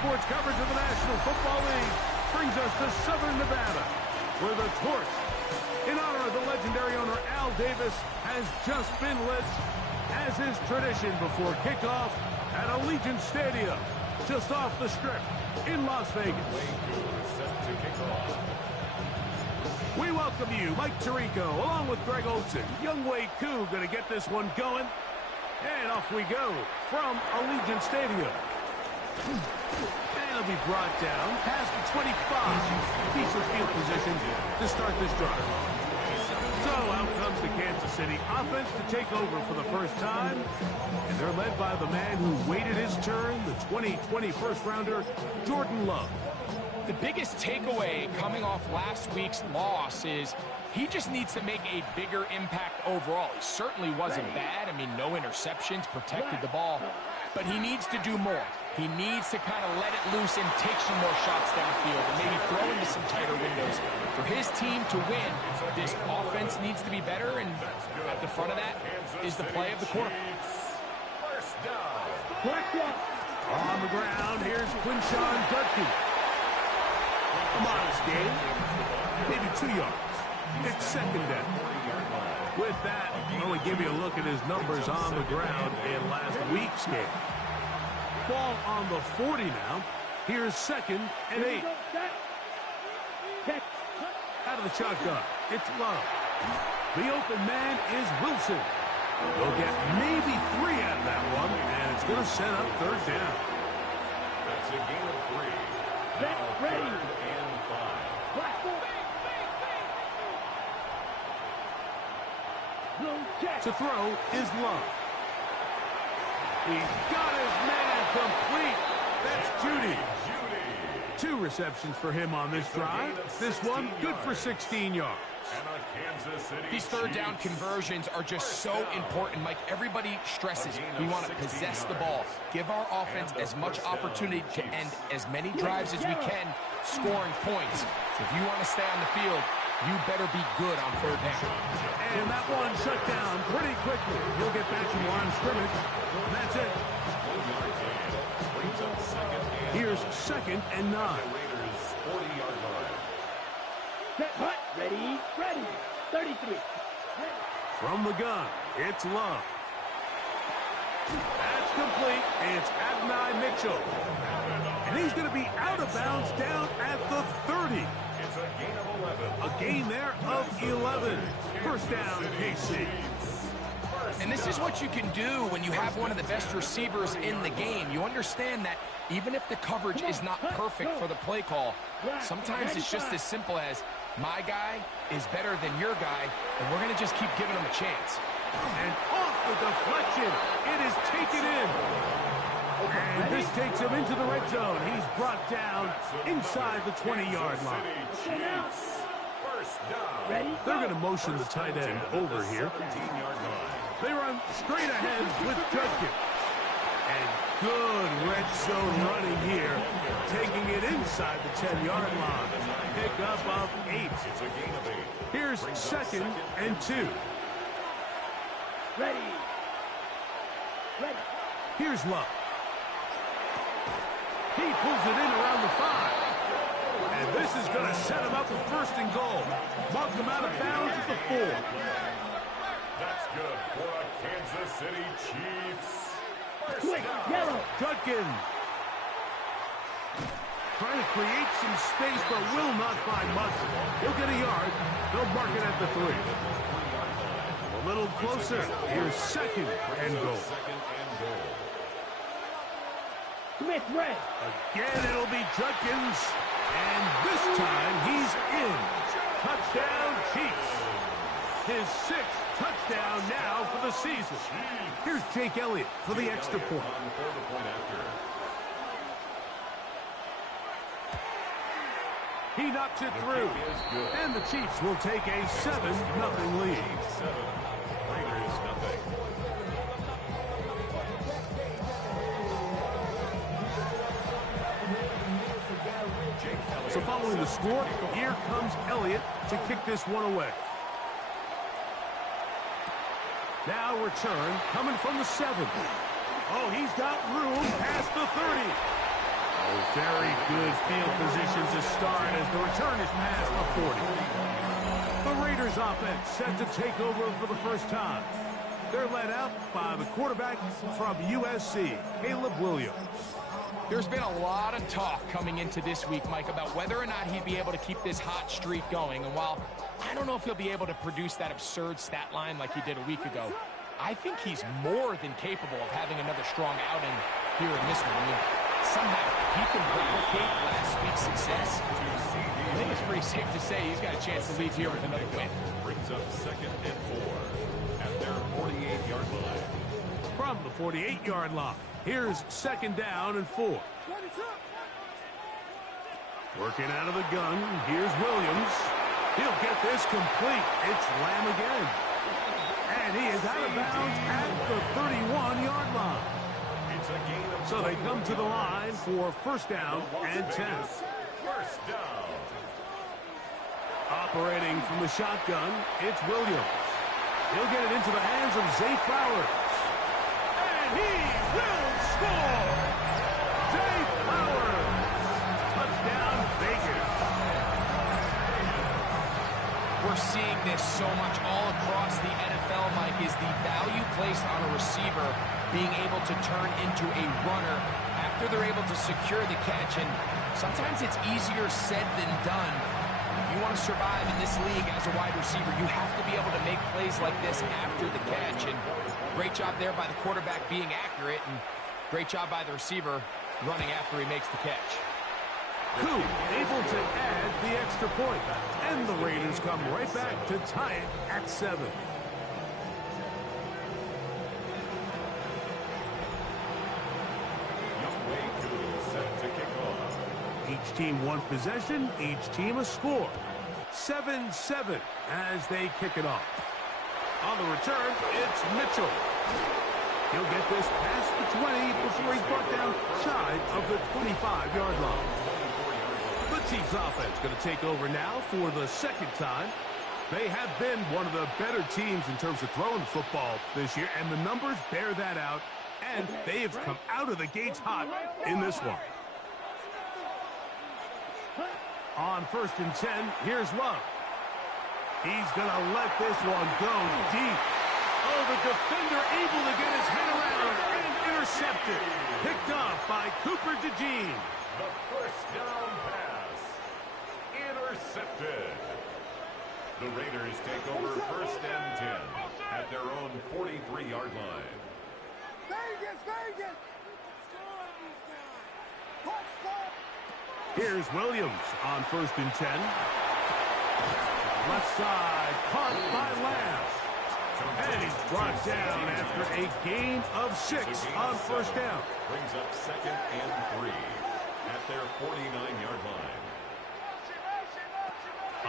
sports coverage of the National Football League brings us to Southern Nevada, where the torch, in honor of the legendary owner Al Davis, has just been lit, as is tradition before kickoff at Allegiant Stadium, just off the Strip in Las Vegas. We welcome you, Mike Tirico, along with Greg Olson. Young Wei Koo going to get this one going. And off we go from Allegiant Stadium. And it'll be brought down past the 25. Decent field position to start this drive. So out comes the Kansas City offense to take over for the first time. And they're led by the man who waited his turn, the 2020 first-rounder, Jordan Love. The biggest takeaway coming off last week's loss is he just needs to make a bigger impact overall. He certainly wasn't bad. I mean, no interceptions, protected the ball. But he needs to do more. He needs to kind of let it loose and take some more shots downfield and maybe throw into some tighter windows. For his team to win, this offense needs to be better, and at the front of that is the play of the quarterback. On the ground, here's Quinshon Judkins. A modest game, maybe 2 yards. It's second down. With that, I want to give you a look at his numbers on the ground in last week's game. Ball on the 40 now. Here's second and 8. Out of the shotgun, it's Love. The open man is Wilson. They'll get maybe 3 out of that one, and it's going to set up third down. That's a gain of 3. Now ready. And 5. To throw is Love. He's got his man complete. That's Judy. 2 receptions for him on this drive. This one good for 16 yards. These third down conversions are just so important, Mike. Everybody stresses we want to possess the ball, give our offense as much opportunity to end as many drives as we can, scoring points. So if you want to stay on the field, you better be good on third down. And that one shut down pretty quickly. He'll get back to the line of scrimmage, and that's it. Here's second and 9. Set, hut, ready, 33. From the gun, it's Love. That's complete. It's Adonai Mitchell. And he's going to be out of bounds down at the 30. It's a gain of 11. A gain there of 11. First down, KC. And this is what you can do when you have one of the best receivers in the game. You understand that even if the coverage is not perfect for the play call, sometimes it's just as simple as my guy is better than your guy, and we're going to just keep giving him a chance. And off the deflection, it is taken in. And this takes him into the red zone. He's brought down inside the 20-yard line. They're going to motion the tight end over here. They run straight ahead with Judkins. And good red zone running here, taking it inside the 10-yard line. Pick up of 8. Here's second and 2. Ready. Here's Love. He pulls it in around the 5. And this is going to set him up for first and goal. Mark him out of bounds at the 4. That's good for the Kansas City Chiefs. Quick, yellow. Judkins. Trying to create some space, but will not find much. He'll get a yard. They'll mark it at the 3. A little closer. Here's second and goal. Smith red. Again, it'll be Judkins. And this time, he's in. Touchdown, Chiefs. His 6th touchdown now for the season. Here's Jake Elliott for the extra point. He knocks it through. And the Chiefs will take a 7-0 lead. So following the score, here comes Elliott to kick this one away. Now return coming from the 7. Oh, he's got room past the 30. Oh, very good field position to start as the return is past the 40. The Raiders offense set to take over for the first time. They're led out by the quarterback from USC, Caleb Williams. There's been a lot of talk coming into this week, Mike, about whether or not he'd be able to keep this hot streak going. And while I don't know if he'll be able to produce that absurd stat line like he did a week ago, I think he's more than capable of having another strong outing here in this one. I mean, somehow he can replicate last week's success. I think it's pretty safe to say he's got a chance to leave here with another win. Brings up 2nd and 4 at their 48-yard line. From the 48-yard line, here's 2nd down and 4. Working out of the gun, here's Williams. He'll get this complete. It's Lamb again. And he is out of bounds at the 31-yard line. It's a gain of So they come to the line for 1st down and 10. 1st down. Operating from the shotgun, it's Williams. He'll get it into the hands of Zay Flowers. And he will score! Zay Flowers! Touchdown, Vegas. We're seeing this so much all across the NFL, Mike, is the value placed on a receiver being able to turn into a runner after they're able to secure the catch. And sometimes it's easier said than done. If you want to survive in this league as a wide receiver, you have to be able to make plays like this after the catch. And great job there by the quarterback being accurate, and great job by the receiver running after he makes the catch. Koo able to add the extra point. And the Raiders come right back to tie it at 7. Youngway Koo set to kick off. Each team one possession, each team a score. 7-7 as they kick it off. On the return, it's Mitchell. He'll get this past the 20 before he's brought down shy of the 25-yard line. The Chiefs offense going to take over now for the 2nd time. They have been one of the better teams in terms of throwing football this year, and the numbers bear that out, and they have come out of the gates hot in this one. On 1st and 10, here's Love. He's going to let this one go deep. Oh, the defender able to get his head around and intercepted. Picked off by Cooper DeJean. The 1st down pass. Intercepted. The Raiders take over 1st and 10 at their own 43-yard line. Vegas! Here's Williams on 1st and 10. Left side, caught by Lamb. And he's brought down after a gain of 6 on 1st down. Brings up 2nd and 3 at their 49-yard line.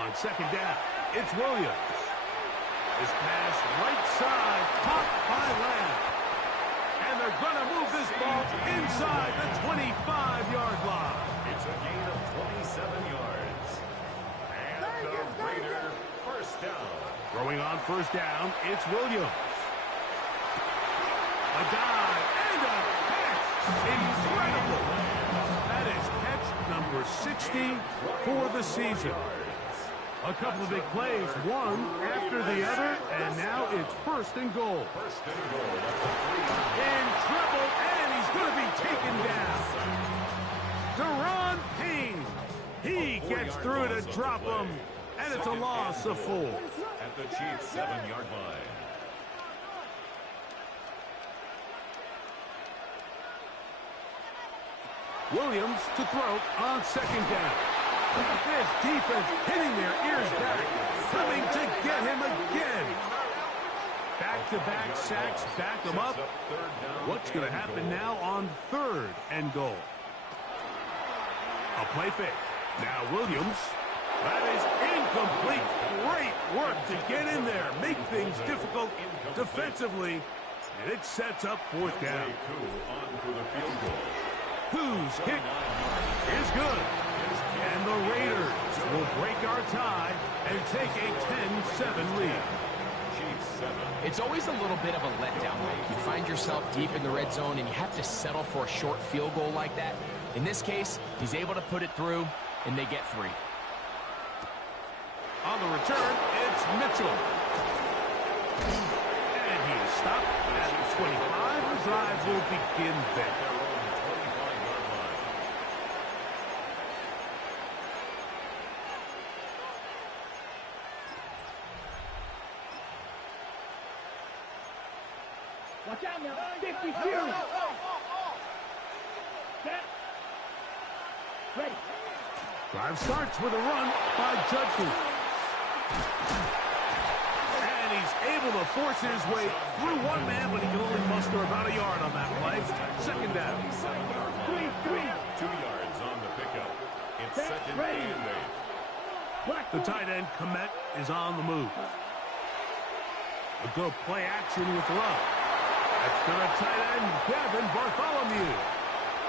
On 2nd down, it's Williams. This pass right side, caught by Lamb. And they're going to move this ball inside the 25-yard line. It's a gain of 27 yards. And the Raider 1st down. Throwing on 1st down, it's Williams. A dive and a catch. Incredible. That is catch number 60 for the season. A couple of big plays, one after the other, and now it's 1st and goal. 1st and goal at the 3. In trouble, and he's going to be taken down. Deron Payne. He gets through to drop him, and it's a loss of 4. At the Chiefs' 7-yard line. Williams to throw on 2nd down. This defense hitting their ears back, coming to get him again. Back-to-back sacks back him up. What's going to happen now on 3rd and goal? A play fake. Now Williams. That is incomplete. Great work to get in there, make things difficult defensively, and it sets up 4th down. On for the field goal. Koo's kick is good. And the Raiders will break our tie and take a 10-7 lead. Chiefs 7. It's always a little bit of a letdown, Mike. You find yourself deep in the red zone and you have to settle for a short field goal like that. In this case, he's able to put it through, and they get 3. On the return, it's Mitchell. And he is stopped at the 25. The drive will begin there. Watch out now. 52. Set. Ready. Drive starts with a run by Judkins. And he's able to force his way through one man, but he can only muster about a yard on that play. Second down. 2 yards on the pickup. It's second and 8. The tight end, Komet, is on the move. A good play action with Love. That's to the tight end, Devin Bartholomew.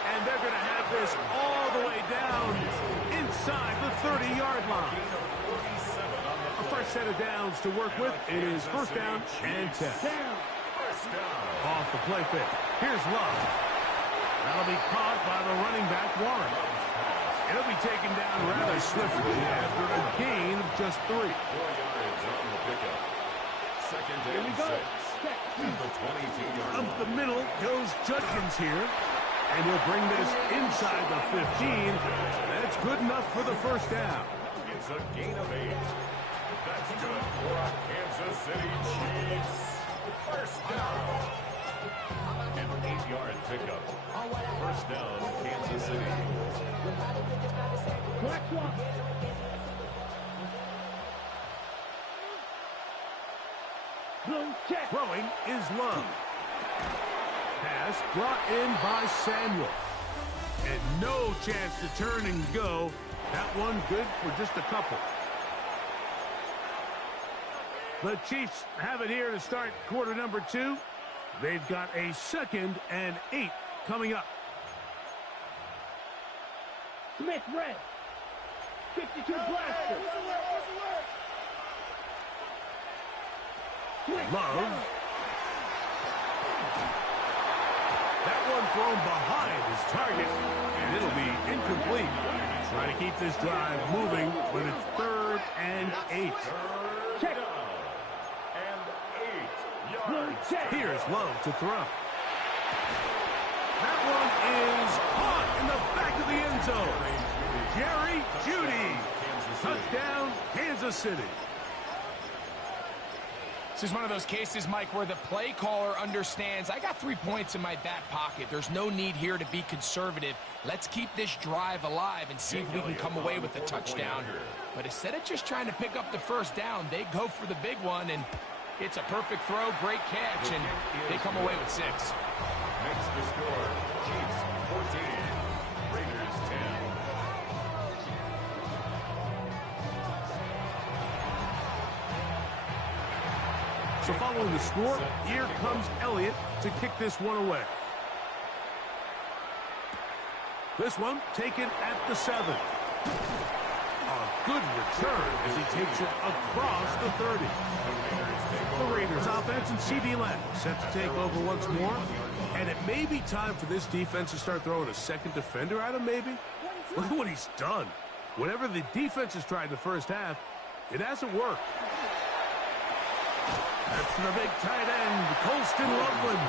And they're going to have this all the way down inside the 30-yard line. A fresh set of downs to work with. It is first down and 10. Off the play fake. Here's Love. That'll be caught by the running back, Warren. It'll be taken down rather swiftly after a gain of just 3. 4 yards on the pickup. Second and 6. The 22-yard Up the middle goes Judkins here. And he'll bring this inside the 15. That's good enough for the first down. It's a gain of 8. That's good for our Kansas City Chiefs. First down. An 8-yard pickup. First down, Kansas City. Black one. Blue check. Throwing is Love. Pass brought in by Samuel. And no chance to turn and go. That one good for just a couple. The Chiefs have it here to start quarter number 2. They've got a second and 8 coming up. Smith red. 52 blaster. Love. That one thrown behind his target, and it'll be incomplete. Trying to keep this drive moving when it's third and 8. Check. And 8 yards. Here's Love to throw. That one is caught in the back of the end zone. Jerry Jeudy. Touchdown, Kansas City. This is one of those cases, Mike, where the play caller understands I got 3 points in my back pocket. There's no need here to be conservative. Let's keep this drive alive and see if we can come away with a touchdown. But instead of just trying to pick up the first down, they go for the big one, and it's a perfect throw, great catch, and they come away with 6. Makes the score Chiefs 14, Raiders 10. So following the score, here comes Elliott to kick this one away. This one taken at the 7. A good return as he takes it across the 30. The Raiders offense and CD Lamb set to take over once more. And it may be time for this defense to start throwing a second defender at him, maybe. Look at what he's done. Whatever the defense has tried in the first half, it hasn't worked. That's the big tight end, Colston Loveland.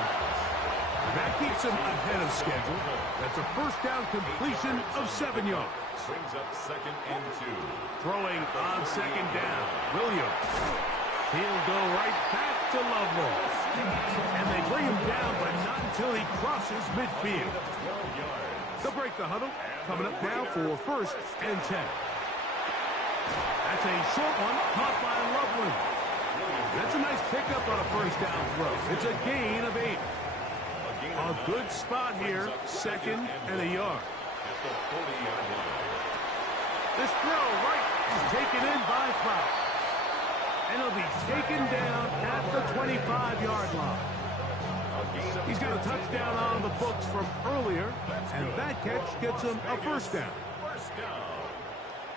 That keeps him ahead of schedule. That's a first down completion of 7 yards. Brings up second and 2. Throwing on second down, Williams. He'll go right back to Loveland. And they bring him down, but not until he crosses midfield. 12 yards. They'll break the huddle. Coming up now for first and 10. That's a short one caught by Loveland. That's a nice pickup on a first down throw. It's a gain of 8. A good spot here, second and a yard. At the 40-yard line. This throw right is taken in by Flower. And it'll be taken down at the 25-yard line. He's got a touchdown on the books from earlier, and that catch gets him a first down. First down.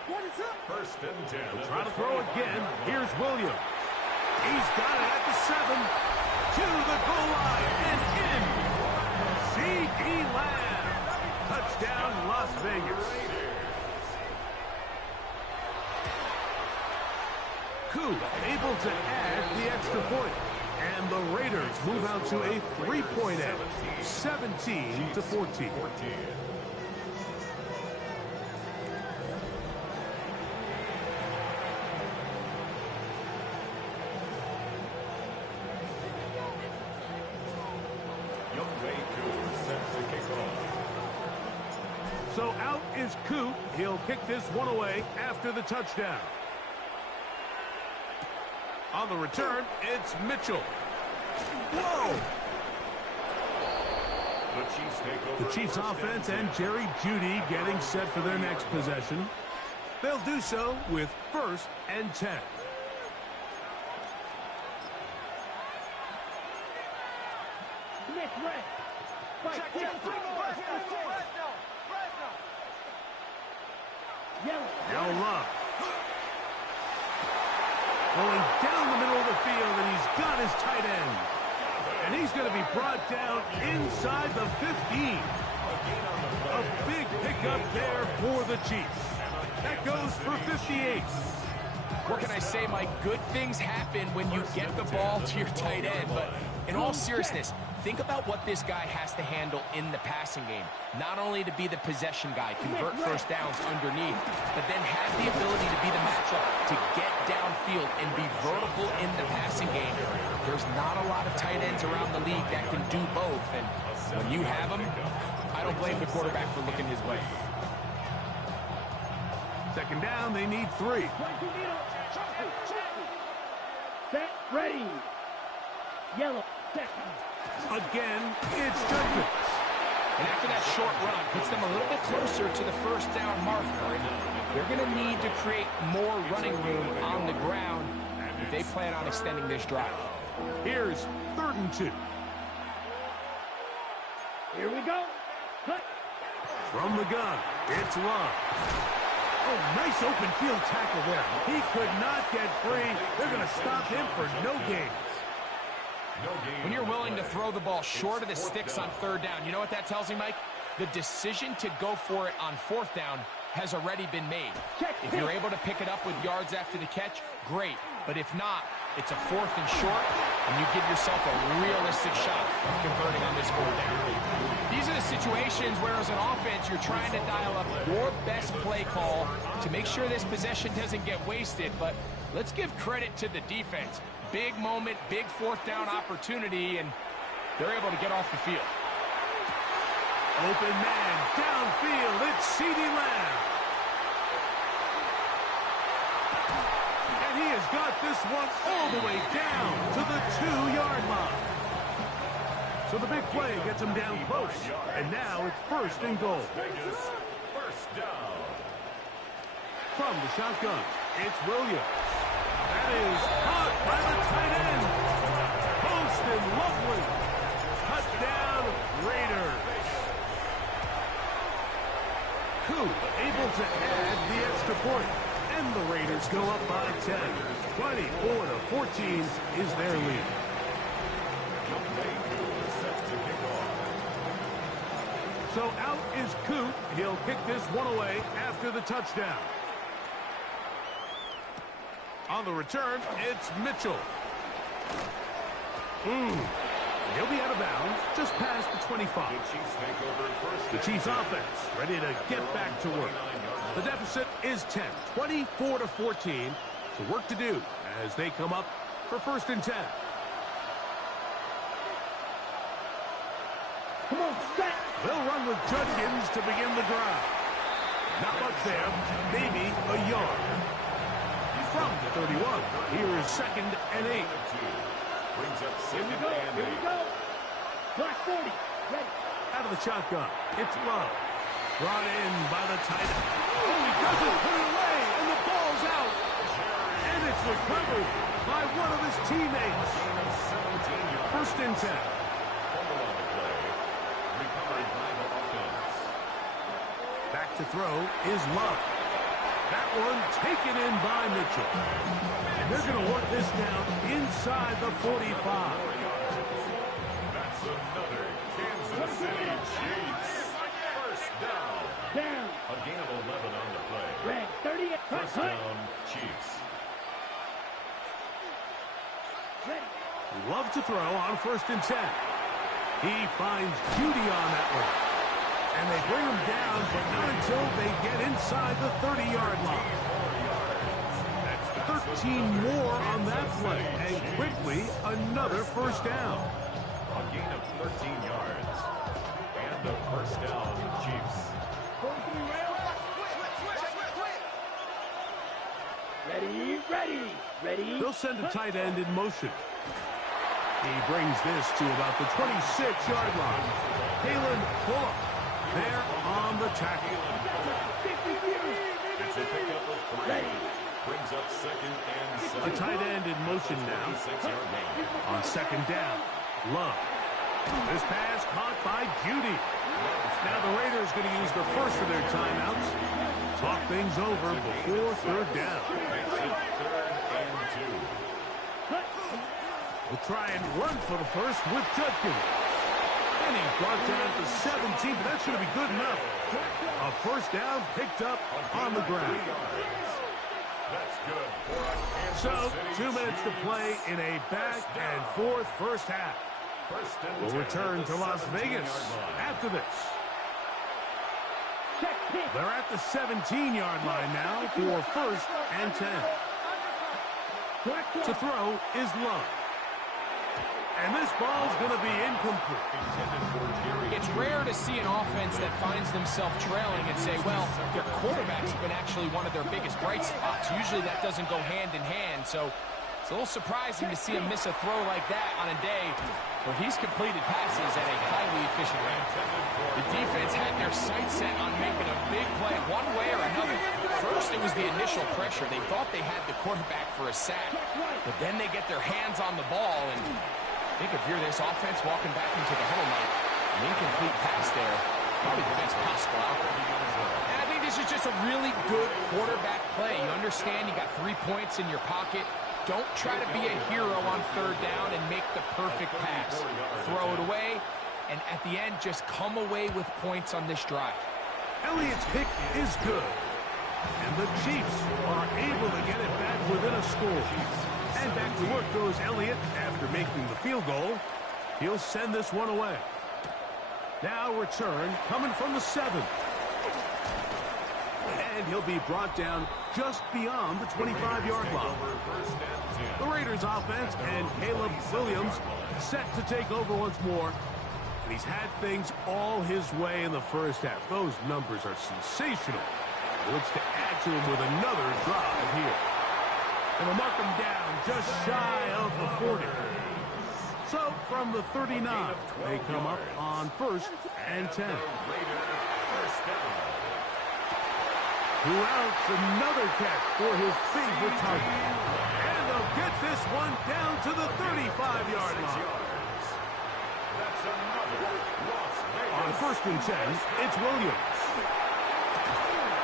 What is up? First and 10. Try to throw again. Here's Williams. He's got it at the 7. To the goal line and in. C.D. Lamb. Touchdown. Touchdown, Las Vegas. Koo able to add the extra point. And the Raiders move out to a 3-point edge, 17-14. So out is Koo. He'll kick this one away after the touchdown. On the return, it's Mitchell. Whoa! The Chiefs offense and Jerry Jeudy getting set for their next possession. They'll do so with 1st and 10. Smith red. Yellow. Now Love. Going down the middle of the field, and he's got his tight end. And he's going to be brought down inside the 15. A big pickup there for the Chiefs. That goes for 58. What can I say, Mike? Good things happen when you get the ball to your tight end. But in all seriousness, think about what this guy has to handle in the passing game. Not only to be the possession guy, convert first downs underneath, but then have the ability to be the matchup to get downfield and be vertical in the passing game. There's not a lot of tight ends around the league that can do both. And when you have them, I don't blame the quarterback for looking his way. Second down, they need 3. Set, ready. Yellow, second. Again, it's Jenkins. And after that short run, puts them a little bit closer to the first down marker. And they're going to need to create more running room on the ground if they plan on extending this drive. Here's 3rd and 2. Here we go. Cut. From the gun, it's Love. Oh, nice open field tackle there. He could not get free. They're going to stop him for no gain. When you're willing to throw the ball short of the sticks on 3rd down, you know what that tells me, Mike? The decision to go for it on 4th down has already been made. If you're able to pick it up with yards after the catch, great. But if not, it's a 4th and short, and you give yourself a realistic shot of converting on this 4th down. These are the situations where, as an offense, you're trying to dial up your best play call to make sure this possession doesn't get wasted. But let's give credit to the defense. Big moment, big 4th down opportunity, and they're able to get off the field. Open man, downfield, it's CeeDee Lamb. And he has got this one all the way down to the 2-yard line. So the big play gets him down close. And now it's 1st and goal. First down. From the shotgun, it's Williams. That is caught by the tight end. Poston Lovely. Touchdown, Raiders. Koo able to add the extra point. And the Raiders go up by 10. 24-14 is their lead. So out is Koo. He'll kick this one away after the touchdown. On the return, it's Mitchell. He'll be out of bounds just past the 25. The Chiefs offense ready to get back to work. The deficit is 10, 24-14. So work to do as they come up for 1st and 10. Come on, set. They'll run with Judkins to begin the drive. Not much there, maybe a yard. From the 31, here is 2nd and 8. Brings up Here we 2nd go. and Here we 8. go. Black 40. Ready. Out of the shotgun, it's Love. Brought in by the tight end. Oh, he doesn't put it away, and the ball's out. And it's recovered by one of his teammates. 1st and 10. Fumble on the play. Recovered by the offense. Back to throw is Love. That one taken in by Mitchell. And they're going to work this down inside the 45. That's another Kansas City Chiefs. First down. First down, Chiefs. Ready. Love to throw on 1st and 10. He finds Judy on that one. And they bring him down, but not until they get inside the 30-yard line. That's 13 more on that play. And quickly, another first down. A gain of 13 yards. And a first down, Chiefs. Ready, ready, ready. They'll send the tight end in motion. He brings this to about the 26-yard line. Kalen Bullock there on the tackle. It's a pickup of 3. Brings up 2nd and 7. A tight end in motion now. 6-yard gain. On 2nd down, Love. This pass caught by Judy. Now the Raiders going to use the first of their timeouts. Talk things over before 3rd down. Makes it 3rd and 2. We'll try and run for the first with Judkins. And he's brought down to 17, but that's going to be good enough. A first down picked up on the ground. That's good for a Kansas So, City 2 minutes to play in a back-and-forth first half. We'll return to Las Vegas after this. They're at the 17-yard line now for 1st and 10. To throw is Love. And this ball's going to be incomplete. It's rare to see an offense that finds themselves trailing and say, well, their quarterback's been actually one of their biggest bright spots. Usually that doesn't go hand in hand, so it's a little surprising to see him miss a throw like that on a day where he's completed passes at a highly efficient rate. The defense had their sights set on making a big play one way or another. First, it was the initial pressure. They thought they had the quarterback for a sack, but then they get their hands on the ball, and I think if you're this offense walking back into the huddle night, an incomplete pass there, probably the best possible outcome. And I think this is just a really good quarterback play. You understand you got 3 points in your pocket. Don't try to be a hero on 3rd down and make the perfect pass. Throw it away, and at the end, just come away with points on this drive. Elliott's pick is good. And the Chiefs are able to get it back within a score. And back to work goes Elliott after making the field goal. He'll send this one away. Now return coming from the 7. And he'll be brought down just beyond the 25-yard line. The Raiders offense and Caleb Williams set to take over once more. And he's had things all his way in the first half. Those numbers are sensational. He looks to add to him with another drive here. And they'll mark him down just shy of the 40. So, from the 39, they come up on 1st and 10. Throughout another catch for his favorite target. And they'll get this one down to the 35-yard line. On 1st and 10, it's Williams.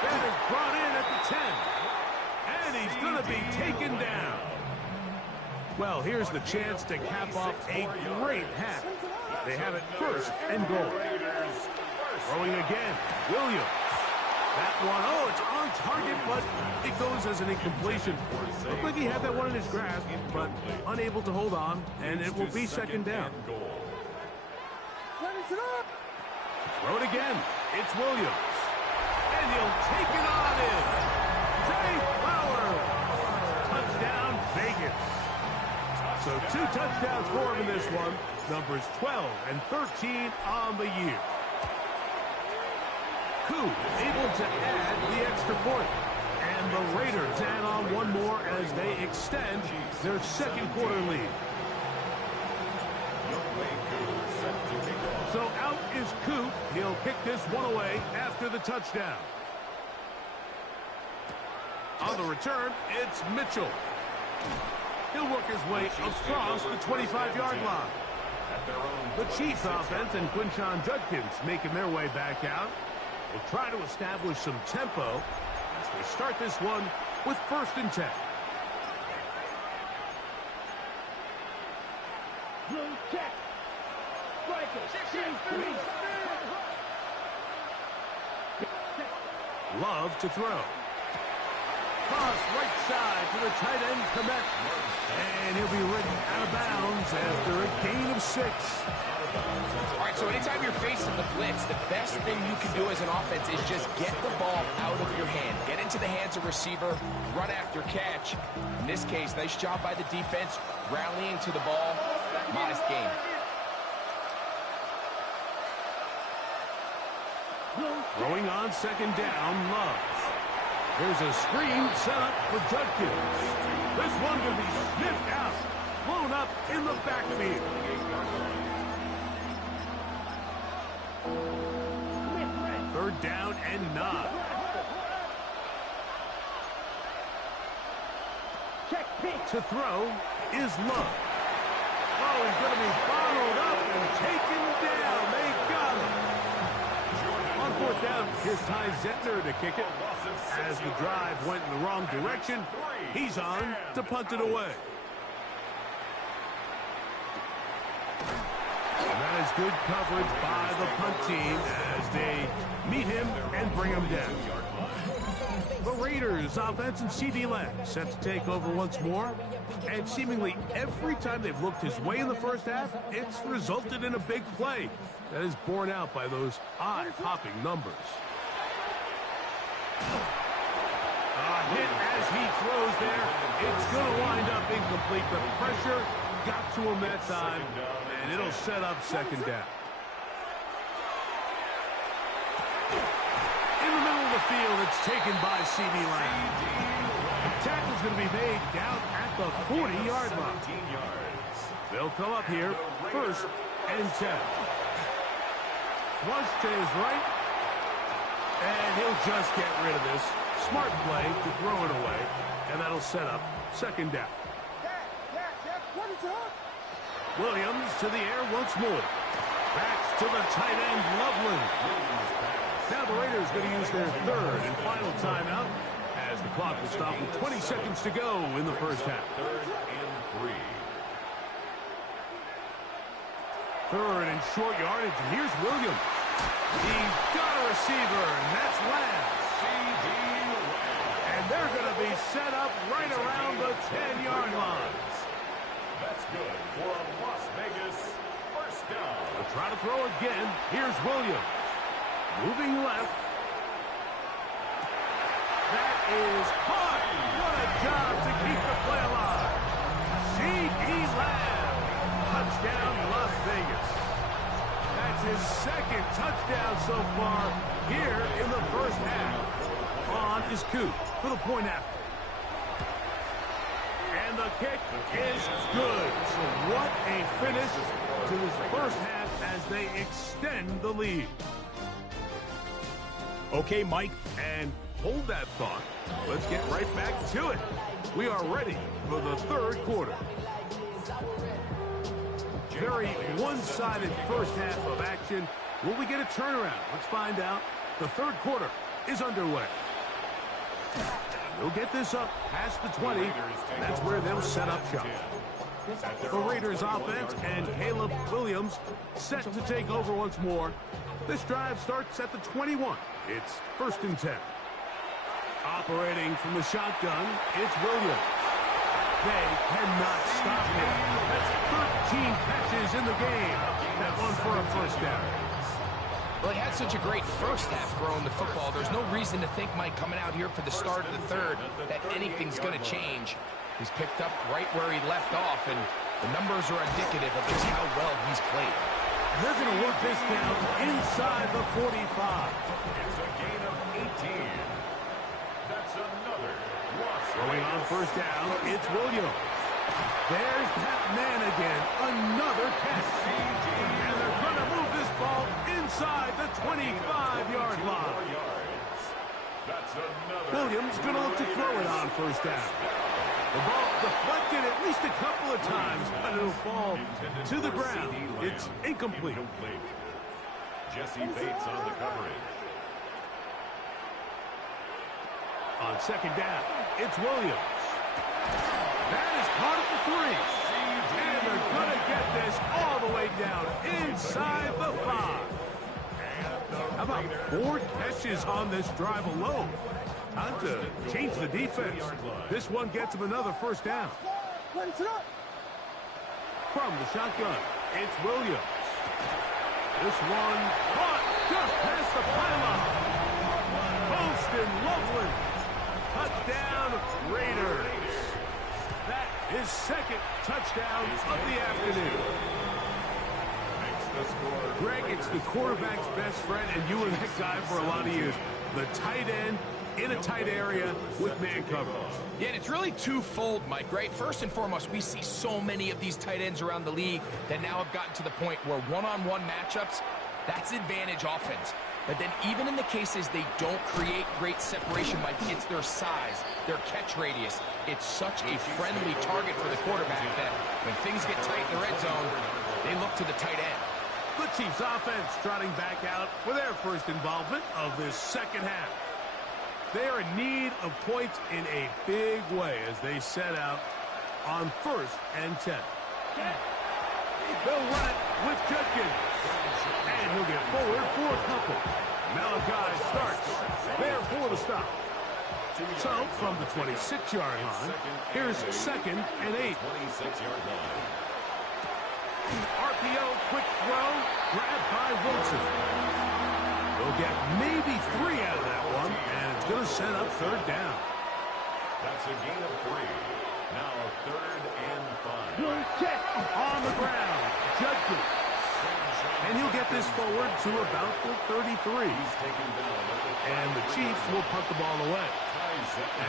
That is brought in at the 10. And he's going to be taken down. Well, here's the chance to cap off a great half. They have it 1st and goal. Throwing again, Williams. That one, oh, it's on target, but it goes as an incompletion. Looked like he had that one in his grasp, but unable to hold on, and it will be 2nd down. Throw it again. It's Williams. And he'll take it on in. Zay Flowers. Touchdown, Vegas. So 2 touchdowns for him in this one. Numbers 12 and 13 on the year. Koo able to add the extra point. And the Raiders add on one more as they extend their 2nd quarter lead. So out is Koo. He'll kick this one away after the touchdown. On the return, it's Mitchell. He'll work his way across the 25-yard line. The Chiefs offense and Quinshon Judkins making their way back out. Will try to establish some tempo as they start this one with 1st and 10. Blue check. Striker. Love to throw. across right side to the tight end, Kmet. And he'll be ridden out of bounds after a gain of 6. All right, so anytime you're facing the blitz, the best thing you can do as an offense is just get the ball out of your hand. Get into the hands of receiver, run after catch. In this case, nice job by the defense, rallying to the ball. Modest gain. Throwing on second down, Love. There's a screen set up for Judkins. This one going to be sniffed out, blown up in the backfield. Third down and 9. Check pitch. To throw is Love. Oh, he's going to be bottled up and taken down. They got him. On fourth down, here's Ty Zentner to kick it. As the drive went in the wrong direction, he's on to punt it away. And that is good coverage by the punt team as they meet him and bring him down. The Raiders offense and C.D. Lamb set to take over once more. And seemingly every time they've looked his way in the first half, it's resulted in a big play that is borne out by those eye-popping numbers. A hit as he throws there. It's going to wind up incomplete. The pressure got to him that time, and it'll set up second down. In the middle of the field, it's taken by C.D. Lamb. The tackle's going to be made down at the 40-yard line. They'll come up here, first and 10. Flush to his right, and he'll just get rid of this. Smart play to throw it away, and that'll set up second down. What is up? Williams to the air once more. Backs to the tight end, Loveland. Now the Raiders going to use their third and final timeout as the clock will stop with 20 seconds to go in the first half. Third and short yardage, and here's Williams. He's got a receiver, and that's Lamb. And they're going to be set up right around the 10-yard line. That's good for a Las Vegas first down. They'll try to throw again. Here's Williams. Moving left. That is caught. What a job to keep the play alive. C.D. Lamb. Touchdown, Las Vegas. That's his second touchdown so far here in the first half. On is Coop for the point after. And the kick is good. So what a finish to this first half as they extend the lead. Okay, Mike, and hold that thought. Let's get right back to it. We are ready for the third quarter. Very one-sided first half of action. Will we get a turnaround? Let's find out. The third quarter is underway. They'll get this up past the 20. That's where they'll set up shop. The Raiders offense and Caleb Williams set to take over once more. This drive starts at the 21. It's first and 10. Operating from the shotgun, it's Williams. They cannot stop him. That's 13 catches in the game. That one for a first down. Well, he had such a great first half throwing the football. There's no reason to think, Mike, coming out here for the start of the third, that anything's going to change. He's picked up right where he left off, and the numbers are indicative of just how well he's played. They're going to work this down inside the 45. It's a gain of 18. That's another Las Throwing on first down, it's Williams. There's that man again. Another catch. And they're going to move this ball inside the 25-yard line. That's another. Williams going to look to throw it on first down. The ball deflected at least a couple of times, but it'll fall to the ground. It's incomplete. Jesse Bates on the coverage. On second down, it's Williams. That is caught at the 3. And they're going to get this all the way down inside the 5. How about 4 catches on this drive alone? Time to change the defense. This one gets him another first down. From the shotgun, it's Williams. This one caught just past the pylon. Poston Loveland. Touchdown, Raiders. That is second touchdown of the afternoon. Greg, it's the quarterback's best friend, and you were that guy for a lot of years. The tight end in a tight area with man coverage. Yeah, and it's really twofold, Mike, right? First and foremost, we see so many of these tight ends around the league that now have gotten to the point where one-on-one matchups, that's advantage offense. But then even in the cases they don't create great separation, Mike, it's their size, their catch radius. It's such a friendly target for the quarterback that when things get tight in the red zone, they look to the tight end. The Chiefs offense trotting back out for their first involvement of this second half. They are in need of points in a big way as they set out on 1st and 10. They'll run it with Judkins. And he'll get forward for a couple. Malachi starts there for the stop. So from the 26-yard line, here's 2nd and 8. 26-yard line. RPO, quick throw, grabbed by Wilson. They'll get maybe 3 out of that one, and it's going to set up 3rd down. That's a gain of 3. Now 3rd and 5. On the ground, Judkins. And he'll get this forward to about the 33. And the Chiefs will punt the ball away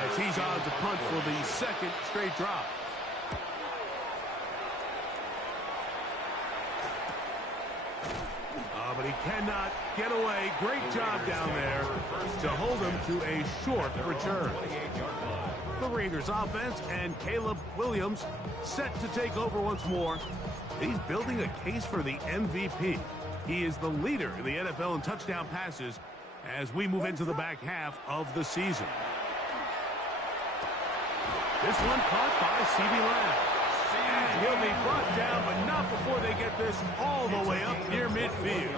as he's on to punt for the 2nd straight drop. But he cannot get away. Great job down there to hold him to a short return. The Raiders offense and Caleb Williams set to take over once more. He's building a case for the MVP. He is the leader in the NFL in touchdown passes as we move into the back half of the season. This one caught by CeeDee Lamb. And he'll be brought down, but not before they get this all the way up near midfield.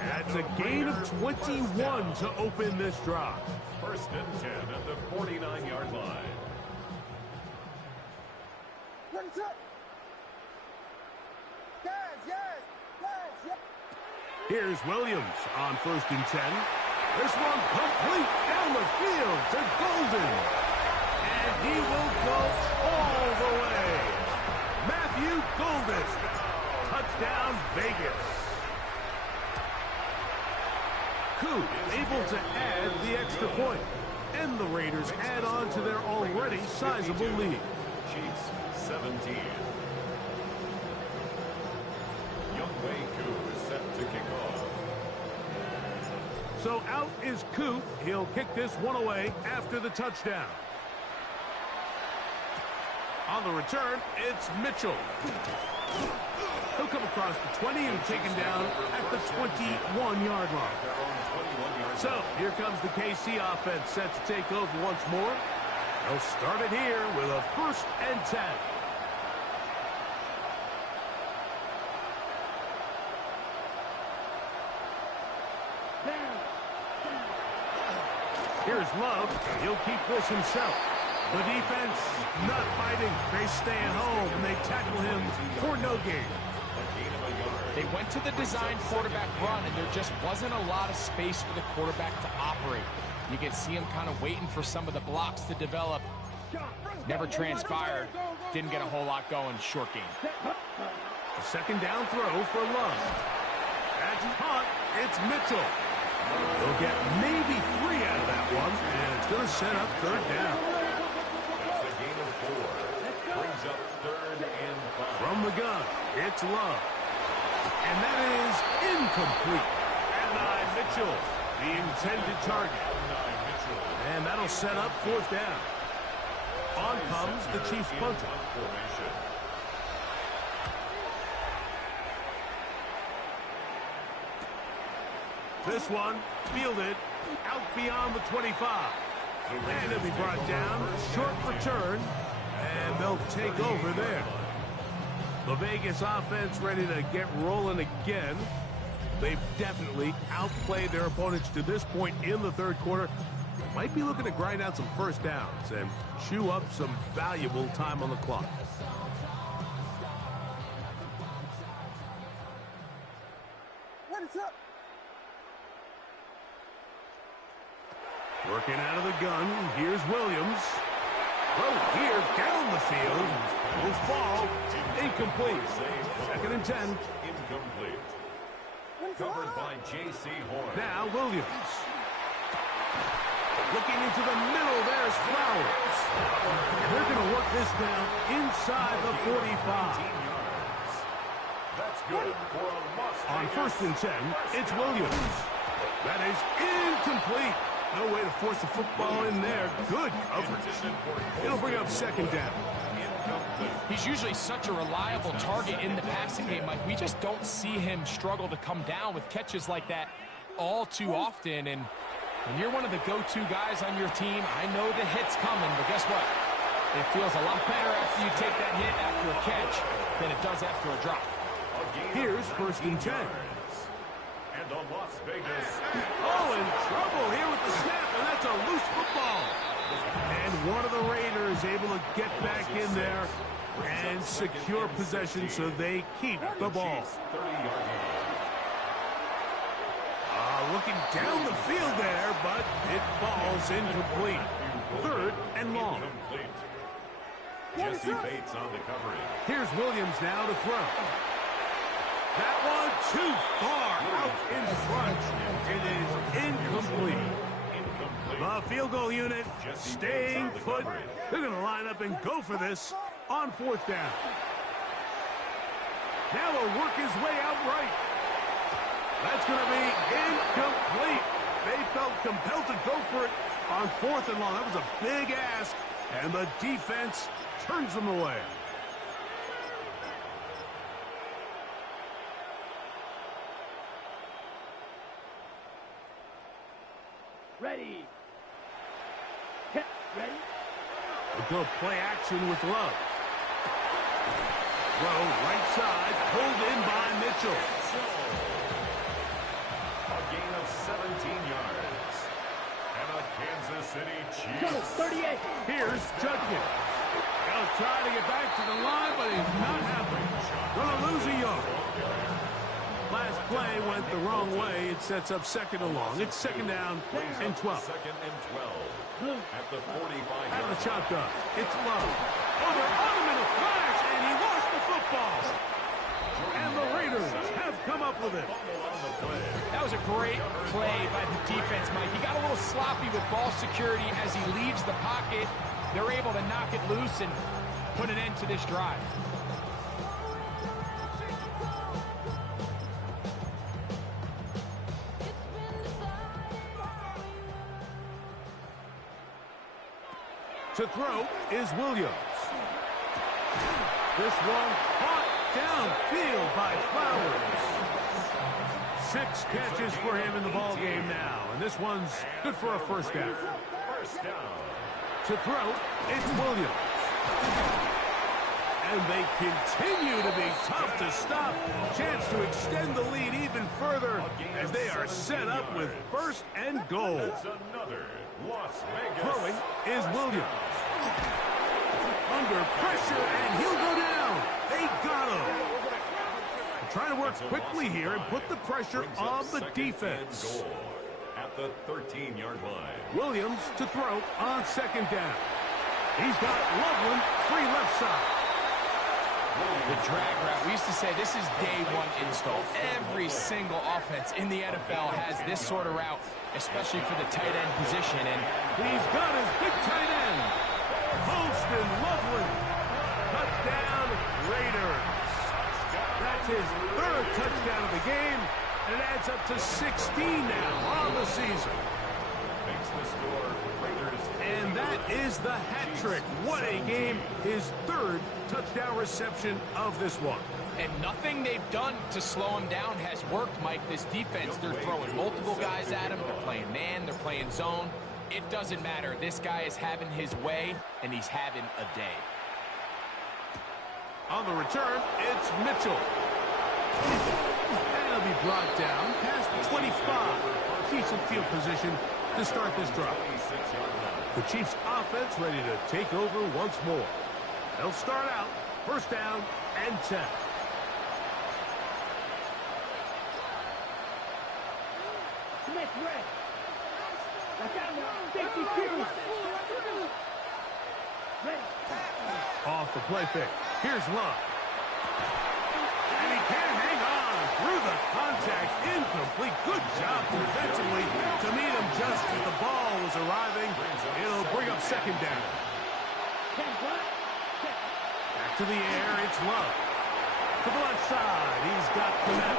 That's a gain of 21 to open this drive. 1st and 10 at the 49-yard line. Here's Williams on 1st and 10. This one complete down the field to Golden. And he will go all the way. Matthew Golden. Touchdown, Vegas. Koo able to add the extra point. And the Raiders add on to their already sizable lead. Chiefs 17. Younghoe Koo is set to kick off. So out is Koo. He'll kick this one away after the touchdown. On the return, it's Mitchell. He'll come across the 20 and taken down at the 21-yard line. So here comes the KC offense set to take over once more. They'll start it here with a 1st and 10. Here's Love. He'll keep this himself. The defense not fighting. They stay at home and they tackle him for no gain. They went to the design quarterback run, and there just wasn't a lot of space for the quarterback to operate. You can see him kind of waiting for some of the blocks to develop. Never transpired. Didn't get a whole lot going. Short game. A 2nd down throw for Love. That's caught. It's Mitchell. They'll get maybe 3 out of that one, and it's going to set up 3rd down. That's a gain of 4. Brings up 3rd and 5. From the gun, it's Love. And that is incomplete. And Mitchell, the intended target. And that'll set up 4th down. On comes the Chiefs punter. This one fielded out beyond the 25. And it'll be brought down. Short return. And they'll take over there. The Vegas offense ready to get rolling again. They've definitely outplayed their opponents to this point in the 3rd quarter. Might be looking to grind out some first downs and chew up some valuable time on the clock. What is up? Working out of the gun, here's Williams. Throw here, down the field. Will fall. Incomplete. 2nd and 10. Incomplete. Covered by J.C. Horn. Now Williams. Looking into the middle, there's Flowers. And they're going to work this down inside the 45. That's good for a Las On 1st and 10, it's Williams. That is incomplete. No way to force the football in there. Good coverage. It'll bring up 2nd down. He's usually such a reliable target in the passing game, Mike. We just don't see him struggle to come down with catches like that all too often. And when you're one of the go-to guys on your team, I know the hit's coming, but guess what? It feels a lot better after you take that hit after a catch than it does after a drop. Here's 1st and 10. And the Las Vegas. Oh, in trouble here with the snap, and that's a loose football. And one of the Raiders able to get back in there and secure possession so they keep the ball. Looking down the field there, but it falls incomplete. 3rd and long. Jesse Bates on the coverage. Here's Williams now to throw. That one too far out in front. It is incomplete. The field goal unit staying put. They're going to line up and go for this on 4th down. Now he'll work his way out right. That's going to be incomplete. They felt compelled to go for it on 4th and long. That was a big ask, and the defense turns them away. Ready. Ready. We'll go play action with Love. Throw right side, pulled in by Mitchell. A gain of 17 yards. And a Kansas City Chiefs. 38. Here's Judkins. He'll try to get back to the line, but he's not happy. Gonna lose a yard. Last play went the wrong way. It sets up 2nd and long. It's 2nd down and 12. 2nd and 12. At the 45. Out of the shotgun. It's Love. Oh, they're on him in a flash, and he lost the football. And the Raiders have come up with it. That was a great play by the defense, Mike. He got a little sloppy with ball security as he leaves the pocket. They're able to knock it loose and put an end to this drive. To throw is Williams. This one caught downfield by Flowers. 6 catches for him in the ball game now, and this one's good for a 1st down. To throw, it's Williams. And they continue to be tough to stop. Chance to extend the lead even further as they are set up with 1st and goal. Throwing is Williams. Under pressure, and he'll go down. They got him. Trying to work quickly here and put the pressure on the defense. At the 13-yard line. Williams to throw on 2nd down. He's got Loveland free left side. The drag route. We used to say this is day 1 install. Every single offense in the NFL has this sort of route, especially for the tight end position. And he's got his big tight end. Holston Loveland. Touchdown, Raiders. That's his 3rd touchdown of the game, and it adds up to 16 now on the season. Makes the score, Raiders. And that is the hat trick. What a game. His 3rd touchdown reception of this one. And nothing they've done to slow him down has worked, Mike. This defense, they're throwing multiple guys at him. They're playing man. They're playing zone. It doesn't matter. This guy is having his way, and he's having a day. On the return, it's Mitchell. And he'll be brought down past the 25. Decent field position to start this drive. 6-yard line. The Chiefs offense ready to take over once more. They'll start out first down and 10. Smith red. Watch out now. 52. Ready. Off the play fake. Here's Love. And he can't hang on through the contact. Incomplete. Good job defensively to meet him just as the ball was arriving. It'll bring up second down. Back to the air. It's Love. To the left side. He's got Kmet.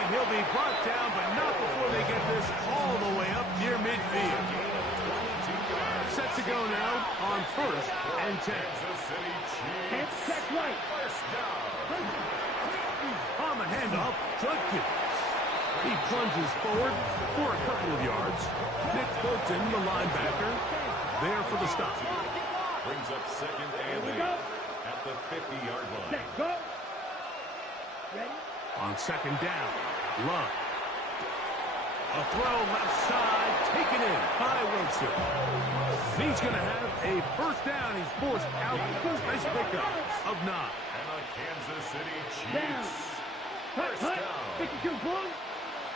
And he'll be brought down, but not before they get this all the way up near midfield. Set to go now on first and 10. Kansas City Chiefs. Check right. First down. On the handoff, Judkins. He plunges forward for a couple of yards. Nick Bolton, the linebacker, there for the stop. Brings up second and 8 at the 50-yard line. Set. Go. Ready. On second down, Love. A throw left side, taken in by Wilson. He's going to have a first down. He's forced out. Nice pickup of 9. And the Kansas City Down. Chiefs. Hut, First hut. down. 52 Bulls.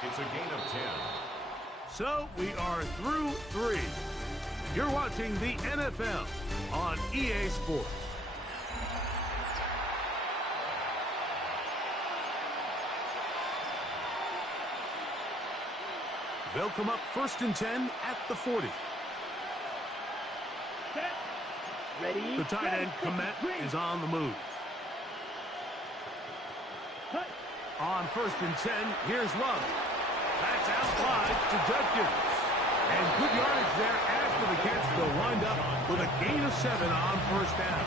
It's a gain of 10. So we are through 3. You're watching the NFL on EA Sports. They'll come up first and 10 at the 40. Set. Ready. The tight end, Kmet, is on the move. Hut. On first and 10, here's Love. That's out wide to Judkins. And good yardage there after the catch. They'll wind up with a gain of 7 on first down.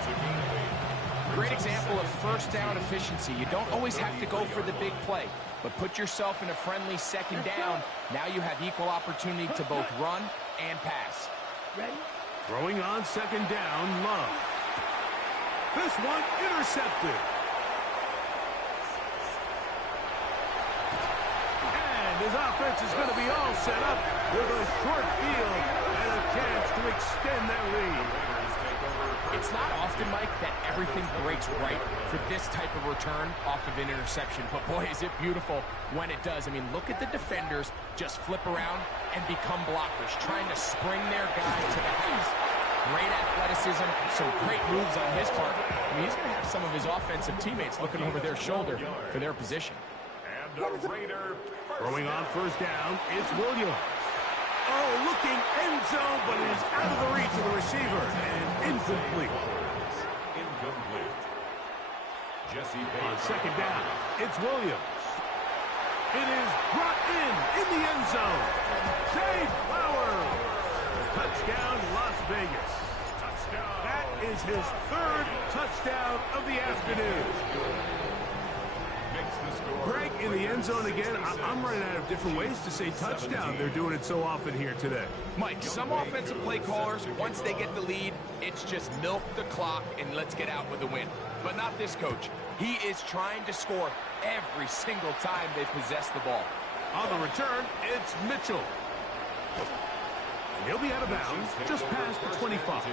Great example of first down efficiency. You don't always have to go for the big play, but put yourself in a friendly second down. Now you have equal opportunity to both run and pass. Ready. Throwing on second down, Love. This one intercepted. And his offense is going to be all set up with a short field and a chance to extend that lead. It's not often, Mike, that everything breaks right for this type of return off of an interception. But, boy, is it beautiful when it does. I mean, look at the defenders just flip around and become blockers, trying to spring their guy to the house. Great athleticism, some great moves on his part. I mean, he's going to have some of his offensive teammates looking over their shoulder for their position. And a Raider. Throwing on first down, it's Williams. Oh, looking end zone, but it is out of the reach of the receiver and incomplete. Incomplete. Jesse Bates. On second down, it's Williams. It is brought in the end zone. Zay Flowers. Touchdown, Las Vegas. Touchdown. That is his 3rd touchdown of the afternoon. Makes the score. Greg in the end zone again. I'm running out of different ways to say touchdown. They're doing it so often here today. Mike, some offensive play callers, once they get the lead, it's just milk the clock and let's get out with a win. But not this coach. He is trying to score every single time they possess the ball. On the return, it's Mitchell. And he'll be out of bounds just past the 25.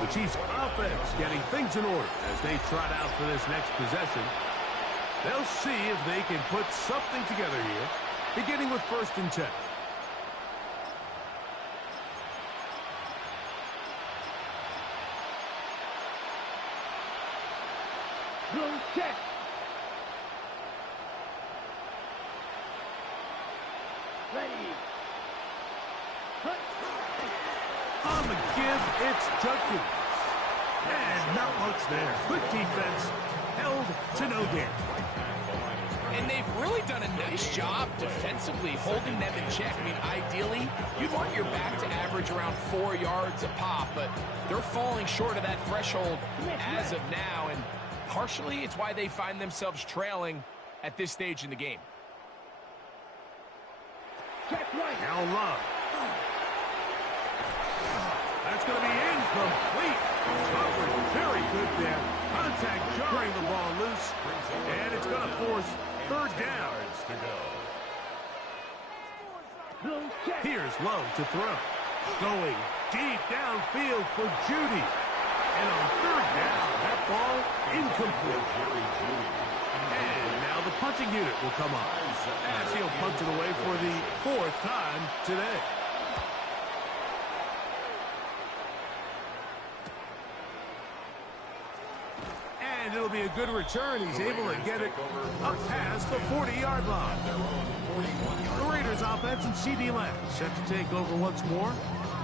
The Chiefs offense getting things in order as they trot out for this next possession. They'll see if they can put something together here, beginning with first and 10. Blue check. Ready. Hut. On the give, it's Judkins. And not much there. Good defense, held to no damage. And they've really done a nice job defensively holding them in check. I mean, ideally, you'd want your back to average around 4 yards a pop, but they're falling short of that threshold as of now, and partially it's why they find themselves trailing at this stage in the game. Check right. Now Love. That's going to be incomplete. Coverage very good there. Contact jarring the ball loose, and it's going to force 3rd down. To go. Blue check. Here's Love to throw. Going deep downfield for Judy. And on third down, that ball incomplete. And now the punting unit will come on, as he'll punt it away for the 4th time today. And it'll be a good return. He's able to get it up past the 40-yard line. The Raiders offense and C.D. Lamb set to take over once more.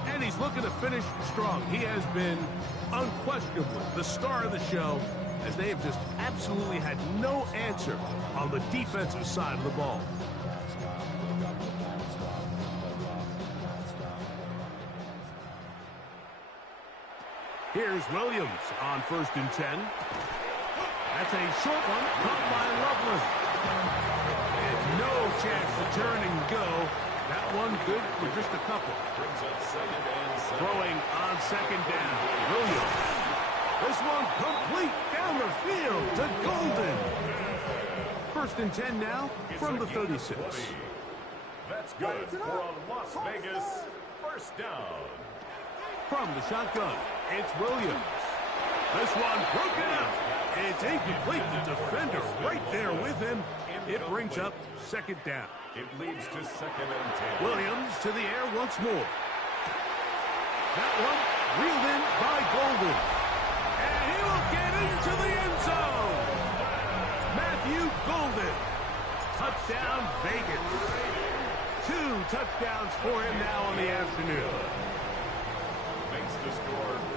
And he's looking to finish strong. He has been unquestionably the star of the show, as they have just absolutely had no answer on the defensive side of the ball. Here's Williams on 1st and 10. That's a short one, caught by Loveland. And no chance to turn and go. That one good for just a couple. Throwing on 2nd down. Williams. This one complete down the field to Golden. 1st and 10 now from the 36. That's good for a Las Vegas 1st down. From the shotgun, it's Williams. This one broken up. It's incomplete. The defender right there with him. It brings up 2nd down. It leads to 2nd and 10. Williams to the air once more. That one reeled in by Golden. And he will get into the end zone. Matthew Golden. Touchdown Vegas. 2 touchdowns for him now on the afternoon.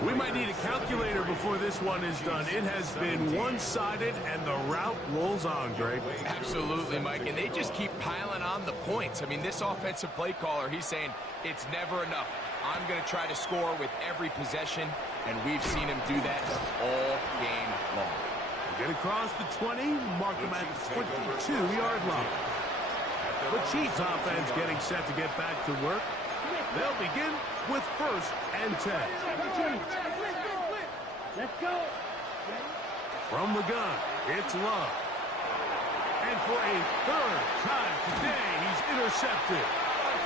We might need a calculator before this one is done. It has been one-sided, and the route rolls on, Greg. Absolutely, Mike, and they just keep piling on the points. I mean, this offensive play caller, he's saying it's never enough. I'm going to try to score with every possession, and we've seen him do that all game long. Get across the 20, mark them at the 22-yard line. The Chiefs offense getting set to get back to work. They'll begin with 1st and 10. Let's go. From the gun, it's Love. And for a 3rd time today, he's intercepted.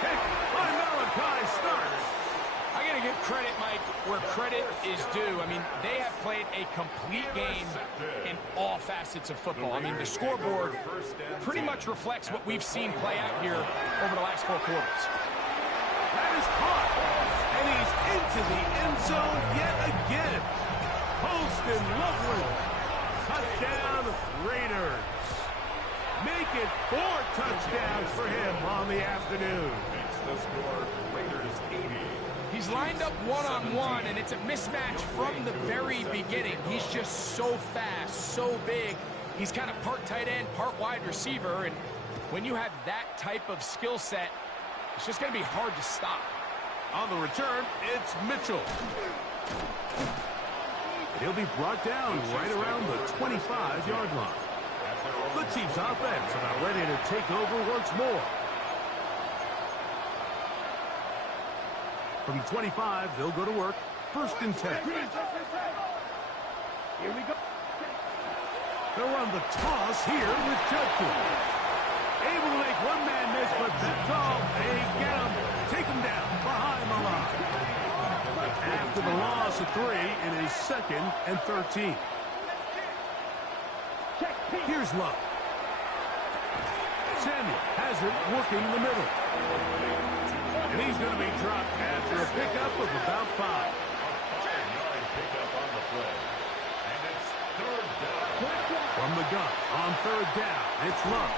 Pick by Malachi Starks. I got to give credit, Mike, where credit is due. I mean, they have played a complete game in all facets of football. I mean, the scoreboard pretty much reflects what we've seen play out here over the last 4 quarters. That is caught. And he's into the end zone yet again. Holston Loveland. Touchdown, Raiders. Make it 4 touchdowns for him on the afternoon. Makes the score Raiders 80. He's lined up one-on-one, and it's a mismatch from the very beginning. He's just so fast, so big. He's kind of part tight end, part wide receiver, and when you have that type of skill set, it's just going to be hard to stop. On the return, it's Mitchell. And he'll be brought down right around the 25-yard line. The Chiefs offense about ready to take over once more. From the 25, they'll go to work. 1st and 10. Here we go. They'll run the toss here with Judkins. Able to make one man miss, but that's all. They get him. Take him down behind the line. After the loss of 3, it is 2nd and 13. Here's Love. Samuel has it working in the middle. And he's going to be dropped after a pickup of about 5. Pickup on the play. And it's 3rd down. From the gun on 3rd down, it's Love.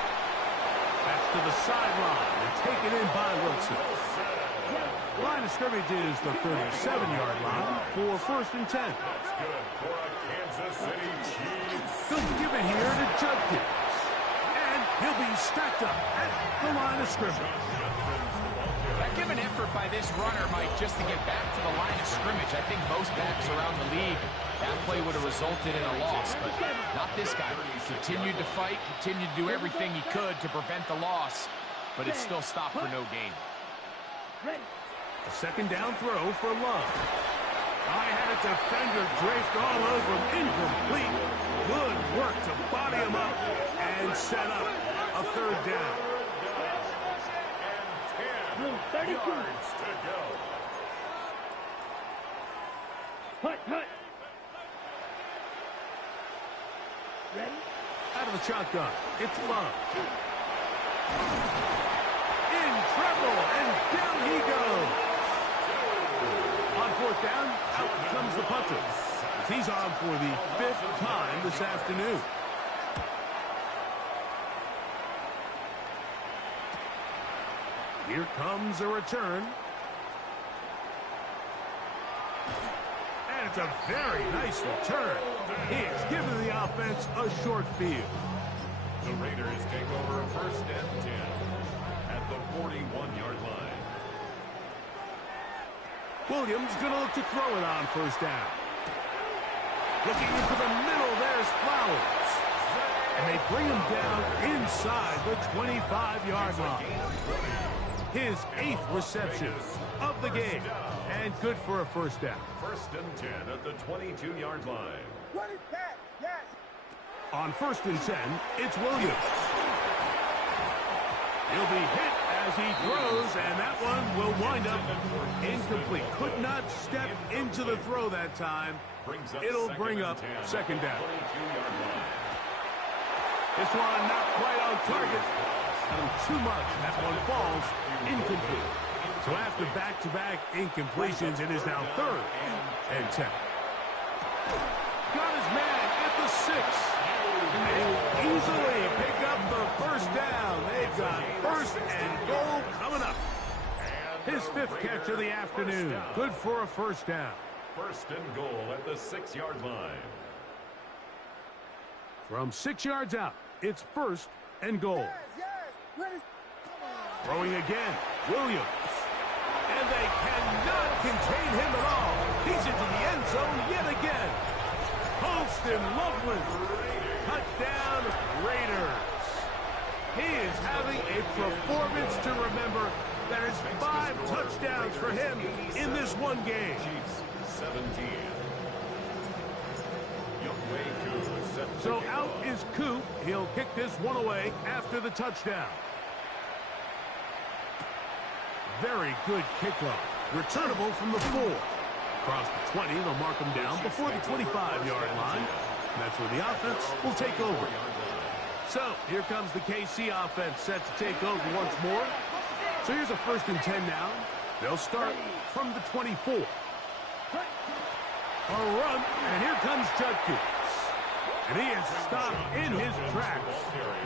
That's to the sideline and taken in by Wilson. Line of scrimmage is the 37-yard line for 1st and 10. That's good for a Kansas City Chiefs. They'll give it here to Judkins. And he'll be stacked up at the line of scrimmage. That give an effort by this runner, Mike, just to get back to the line of scrimmage. I think most backs around the league, that play would have resulted in a loss, but not this guy. He continued to fight, continued to do everything he could to prevent the loss, but it still stopped for no gain. A 2nd down throw for Love. I had a defender draped all over him, incomplete. Good work to body him up and set up a 3rd down. 10 yards to go. Hut, hut. Ready? Out of the shotgun, it's Love. In trouble, and down he goes. On fourth down, out comes the punter. He's on for the 5th time this afternoon. Here comes a return. And it's a very nice return. He's given the offense a short field. The Raiders take over 1st and 10 at the 41-yard line. Williams going to look to throw it on 1st down. Looking into the middle, there's Flowers. And they bring him down inside the 25-yard line. His 8th reception of the game. And good for a 1st down. 1st and 10 at the 22-yard line. What is that? Yes. On 1st and 10, it's Williams. He'll be hit as he throws, and that one will wind up incomplete. Could not step into the throw that time. It'll bring up 2nd down. This one not quite on target. Too much. That one falls incomplete. So after back-to-back incompletions, it is now 3rd and 10. Got his man at the 6. They easily pick up the 1st down. They've got 1st and goal coming up. His 5th catch of the afternoon. Good for a 1st down. 1st and goal at the 6-yard line. From 6 yards out, it's 1st and goal. Throwing again, Williams. And they cannot contain him at all. He's into the end zone yet again. Holston Loveland. Touchdown, Raiders. He is having a performance to remember. That is 5 touchdowns for him in this one game. Chiefs 17. Younghoe Koo set to So kick out off. is Koo. He'll kick this one away after the touchdown. Very good kickoff. Returnable from the 4. Across the 20, they'll mark him down before the 25-yard line. And that's where the offense will take over. So here comes the KC offense set to take over once more. So here's a 1st and 10 now. They'll start from the 24. A run, and here comes Judkins. And he is stopped in his tracks.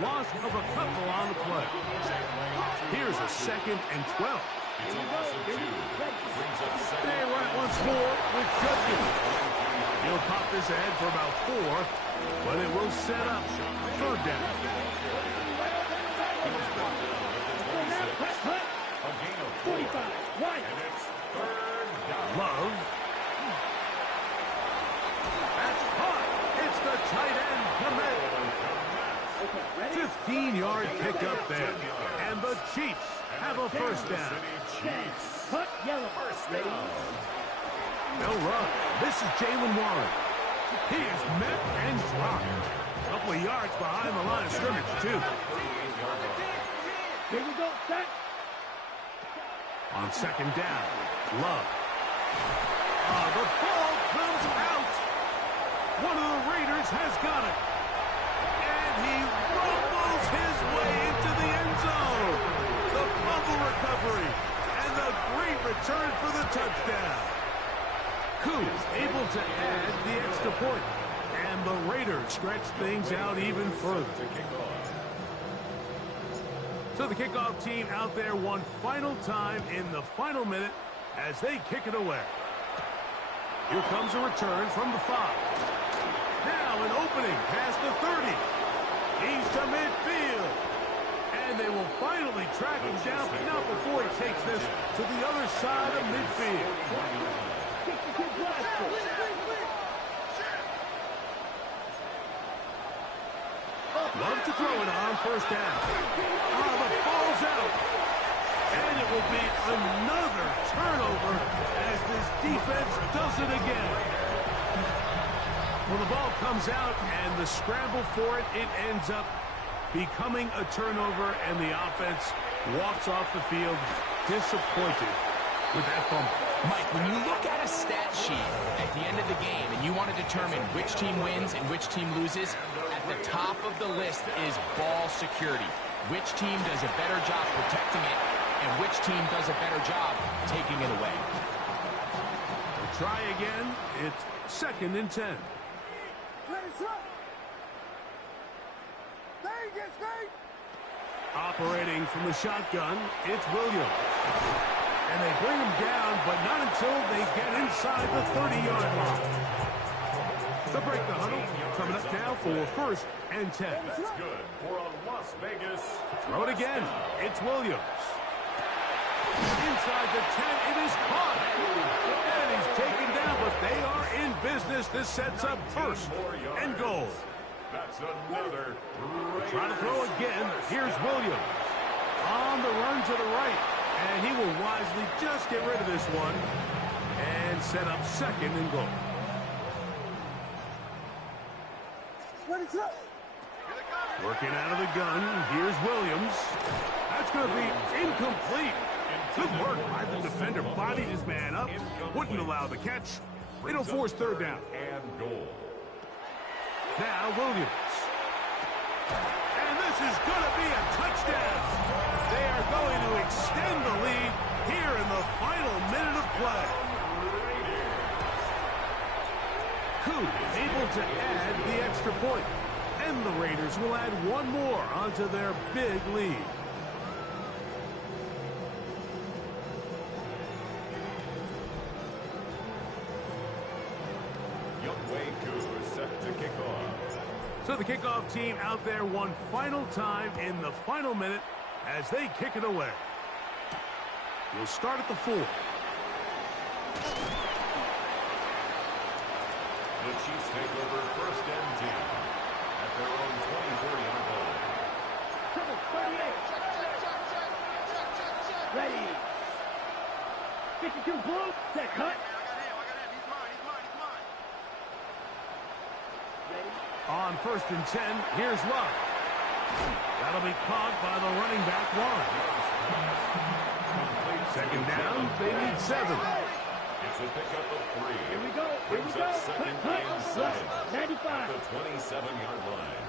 Loss of a couple on the play. Here's a 2nd and 12. It's a loss of 2. Brings up 2nd. They run it once more with Judkins. He'll pop this ahead for about 4, but it will set up 3rd down. A gain of 4. 45. Right. And it's 3rd down. Love. That's caught. It's the tight end, Komet. 15-yard pickup there. And the Chiefs have a 1st down. Chiefs. Hut, yellow. Ready? They'll run. This is Jalen Warren. He is met and dropped. A couple of yards behind the line of scrimmage, too. Here we go. Set. On 2nd down, Love. The ball comes out. One of the Raiders has got it. And he rumbles his way into the end zone. The fumble recovery. And the great return for the touchdown. Koo able to add the extra point. And the Raiders stretch things out even further. So the kickoff team out there one final time in the final minute as they kick it away. Here comes a return from the 5. Now an opening past the 30. He's to midfield. And they will finally track him down, but not before he takes this to the other side of midfield. Love to throw it on 1st down. The ball's out. And it will be another turnover as this defense does it again. Well, the ball comes out and the scramble for it, it ends up becoming a turnover, and the offense walks off the field disappointed with that fumble. Mike, when you look at a stat sheet at the end of the game and you want to determine which team wins and which team loses, at the top of the list is ball security. Which team does a better job protecting it and which team does a better job taking it away. We'll try again. It's 2nd and 10. Operating from the shotgun, it's Williams. And they bring him down, but not until they get inside the 30-yard line. They'll break the huddle. Coming up now for 1st and 10. That's good for a Las Vegas. Throw it again. It's Williams. Inside the 10, it is caught. And he's taken down, but they are in business. This sets up 1st and goal. That's another Trying to throw again. Here's Williams. On the run to the right. And he will wisely just get rid of this one. And set up 2nd and goal. Working out of the gun. Here's Williams. That's going to be incomplete. Good work by the defender. Bodied his man up. Wouldn't allow the catch. It'll force 3rd down. and goal. Now Williams. And this is going to be a touchdown. They are going to extend the lead here in the final minute of play. Koo able to add the extra point. And the Raiders will add one more onto their big lead. Younghoe Koo is set to kick off. So the kickoff team out there one final time in the final minute as they kick it away. We'll start at the 4. The Chiefs take over 1st and 10 at their own 24-yard line. 38. Ready. 52 blue. Set cut. On 1st and 10, here's Love. That'll be caught by the running back, Warren. 2nd down, they need 7. It's a pickup of 3. Here we go. Here we Brings go. up 2nd and 7 95. at the 27-yard line.